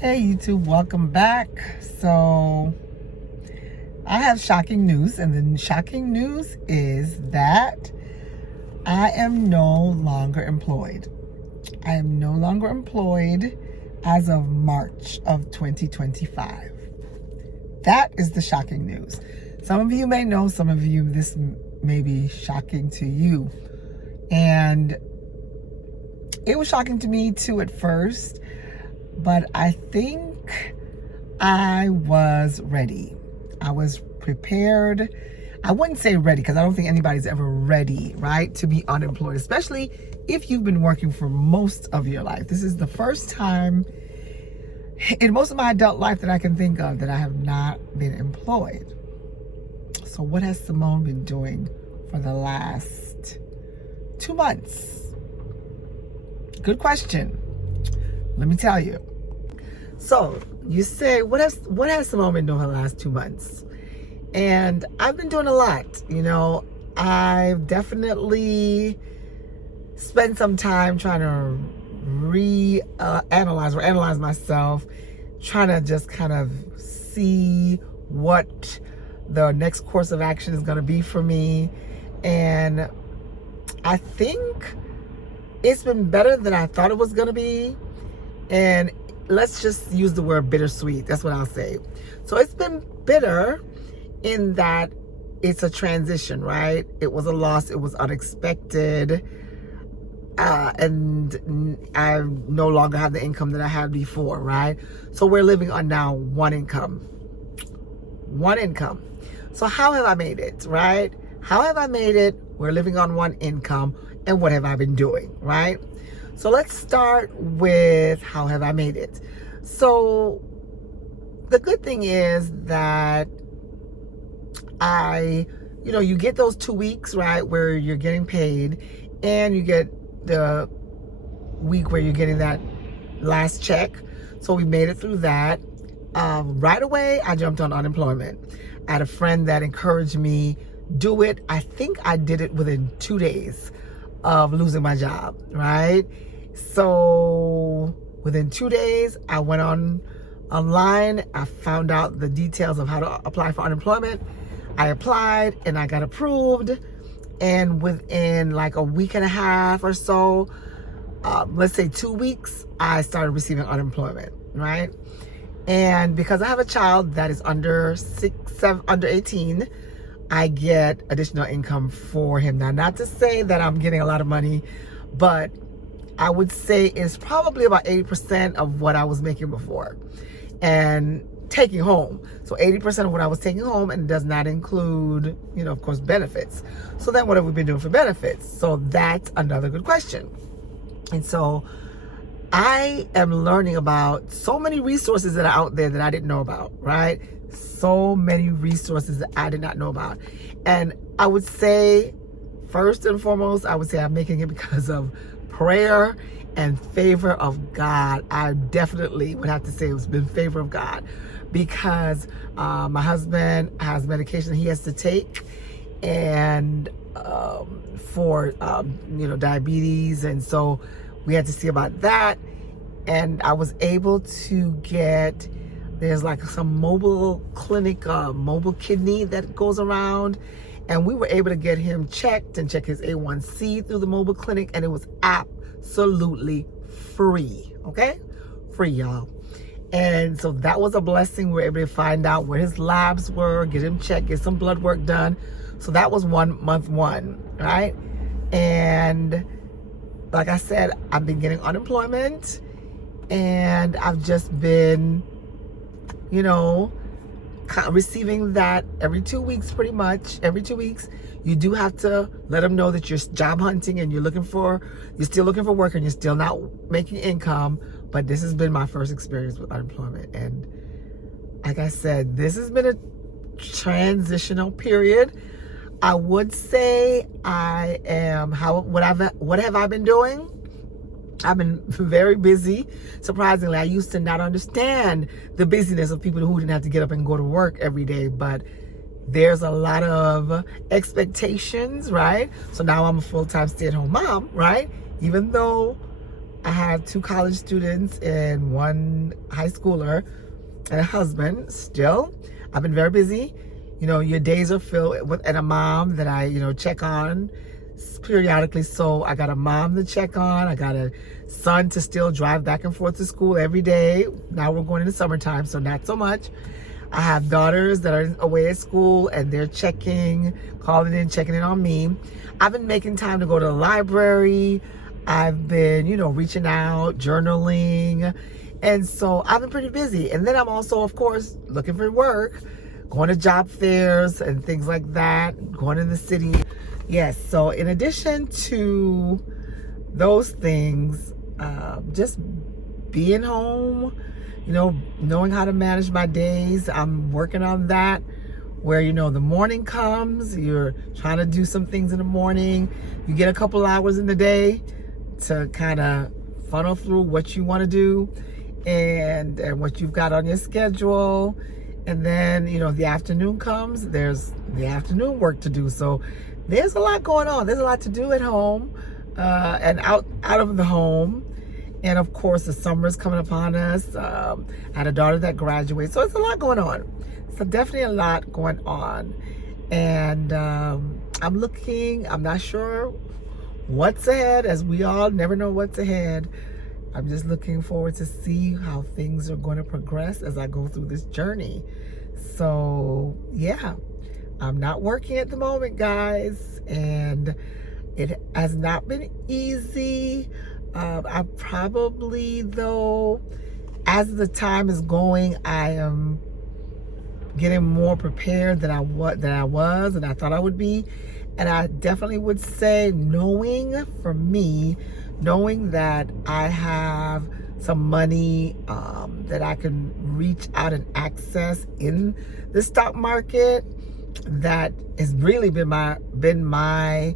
Hey YouTube, welcome back. So I have shocking news, and the shocking news is that I am no longer employed. I am no longer employed as of March of 2025. That is the shocking news. Some of you may know, some of you, this may be shocking to you. And it was shocking to me too at first, but I think I was ready. I was prepared. I wouldn't say ready because I don't think anybody's ever ready, right, to be unemployed, especially if you've been working for most of your life. This is the first time in most of my adult life that I can think of that I have not been employed. So what has Simone been doing for the last 2 months? Good question. Let me tell you. So you say, what has Simone been doing for the last 2 months? And I've been doing a lot. You know, I've definitely spent some time trying to analyze myself, trying to just kind of see what the next course of action is going to be for me. And I think it's been better than I thought it was going to be. And let's just use the word bittersweet. That's what I'll say. So it's been bitter in that it's a transition, right? It was a loss. It was unexpected. And I no longer have the income that I had before, right? So we're living on now one income. One income. So how have I made it, right? How have I made it? We're living on one income. And what have I been doing, right? So let's start with how have I made it. So the good thing is that you get those 2 weeks, right, where you're getting paid, and you get the week where you're getting that last check. So we made it through that. Right away, I jumped on unemployment. I had a friend that encouraged me, do it. I think I did it within 2 days of losing my job, right? So within 2 days, I went online. I found out the details of how to apply for unemployment. I applied and I got approved. And within like a week and a half or so, let's say 2 weeks, I started receiving unemployment, right? And because I have a child that is under 18, I get additional income for him. Now, not to say that I'm getting a lot of money, but I would say it's probably about 80% of what I was making before and taking home. So 80% of what I was taking home, and it does not include, of course, benefits. So then what have we been doing for benefits? So that's another good question. And so I am learning about so many resources that are out there that I didn't know about, right? So many resources that I did not know about. And I would say, first and foremost, I would say I'm making it because of prayer and favor of God. I definitely would have to say it's been favor of God, because my husband has medication he has to take, and for diabetes, and so we had to see about that. And I was able to get, there's like some mobile clinic, mobile kidney that goes around, and we were able to get him checked and check his A1C through the mobile clinic, and it was absolutely free, okay? Free, y'all. And so that was a blessing. We were able to find out where his labs were, get him checked, get some blood work done. So that was month one, right? And like I said, I've been getting unemployment, and I've just been, receiving that every 2 weeks, pretty much. Every 2 weeks, you do have to let them know that you're job hunting and you're still looking for work, and you're still not making income. But this has been my first experience with unemployment. And like I said, this has been a transitional period. I would say what have I been doing? I've been very busy. Surprisingly, I used to not understand the busyness of people who didn't have to get up and go to work every day, but there's a lot of expectations, right? So now I'm a full-time stay-at-home mom, right? Even though I have 2 college students and 1 high schooler and a husband still. I've been very busy. You know, your days are filled with, and a mom that I, check on periodically. So I got a mom to check on. I got a son to still drive back and forth to school every day. Now we're going into summertime, so not so much. I have daughters that are away at school and they're calling in, checking in on me. I've been making time to go to the library. I've been, reaching out, journaling. And so I've been pretty busy. And then I'm also, of course, looking for work, going to job fairs and things like that, going in the city. Yes, so in addition to those things, just being home, knowing how to manage my days. I'm working on that where, the morning comes, you're trying to do some things in the morning. You get a couple hours in the day to kind of funnel through what you want to do and what you've got on your schedule. And then, the afternoon comes, there's the afternoon work to do. So there's a lot going on. There's a lot to do at home and out of the home. And of course, the summer's coming upon us. I had a daughter that graduates, so it's a lot going on. So definitely a lot going on. And I'm not sure what's ahead, as we all never know what's ahead. I'm just looking forward to see how things are going to progress as I go through this journey. So yeah, I'm not working at the moment, guys, and it has not been easy. I probably, though, as the time is going, I am getting more prepared than I was and I thought I would be. And I definitely would say, knowing that I have some money that I can reach out and access in the stock market, that has really been my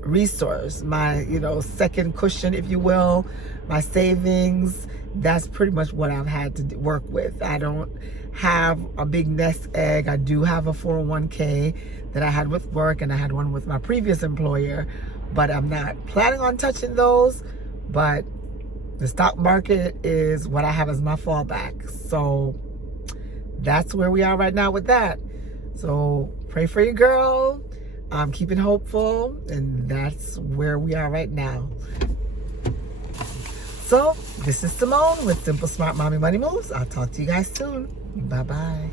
resource, my second cushion, if you will, my savings. That's pretty much what I've had to work with. I don't have a big nest egg. I do have a 401k that I had with work, and I had one with my previous employer, but I'm not planning on touching those. But the stock market is what I have as my fallback. So that's where we are right now with that. So pray for your girl. I'm keeping hopeful, and that's where we are right now. So this is Simone with Simple Smart Mommy Money Moves. I'll talk to you guys soon. Bye-bye.